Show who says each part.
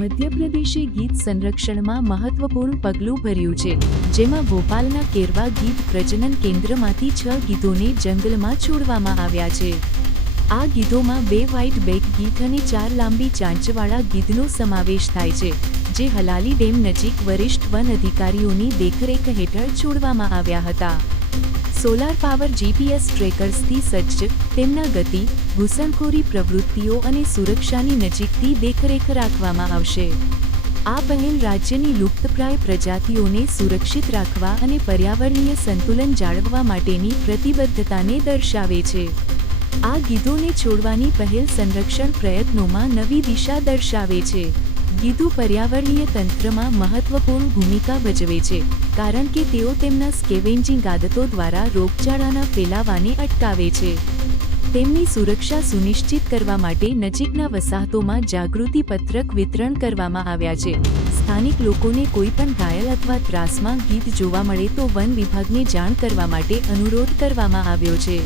Speaker 1: મધ્યપ્રદેશે ગીધ સંરક્ષણમાં મહત્વપૂર્ણ પગલું ભર્યું છે, જેમાં ભોપાલના કેરવા ગીધ પ્રજનન કેન્દ્રમાંથી છ ગીધોને જંગલમાં છોડવામાં આવ્યા છે. આ ગીધોમાં બે વ્હાઇટ બેક ગીધ અને ચાર લાંબી ચાંચવાળા ગીધનો સમાવેશ થાય છે, જે હલાલી ડેમ નજીક વરિષ્ઠ વન અધિકારીઓની દેખરેખ હેઠળ છોડવામાં આવ્યા હતા. સોલાર પાવર જીપીએસ ટ્રેકર્સથી સજ્જ, તેમના ગતિ, ઘૂસણખોરી પ્રવૃત્તિઓ અને સુરક્ષાની નજીકથી દેખરેખ રાખવામાં આવશે. આ પહેલ રાજ્યની લુપ્તપ્રાય પ્રજાતિઓને સુરક્ષિત રાખવા અને પર્યાવરણીય સંતુલન જાળવવા માટેની પ્રતિબદ્ધતાને દર્શાવે છે. આ ગીધોને છોડવાની પહેલ સંરક્ષણ પ્રયત્નોમાં નવી દિશા દર્શાવે છે. ગીધો પર્યાવરણીય તંત્રમાં મહત્વપૂર્ણ ભૂમિકા ભજવે છે, કારણ કે તેઓ તેમના સ્કેવેન્જિંગ આદતો દ્વારા રોગચાળાના ફેલાવાને અટકાવે છે. તેમની સુરક્ષા સુનિશ્ચિત કરવા માટે નજીકના વસાહતોમાં જાગૃતિ પત્રક વિતરણ કરવામાં આવ્યા છે. સ્થાનિક લોકોને કોઈ પણ ઘાયલ અથવા ત્રાસમાં ગીધ જોવા મળે તો વન વિભાગને જાણ કરવા માટે અનુરોધ કરવામાં આવ્યો છે.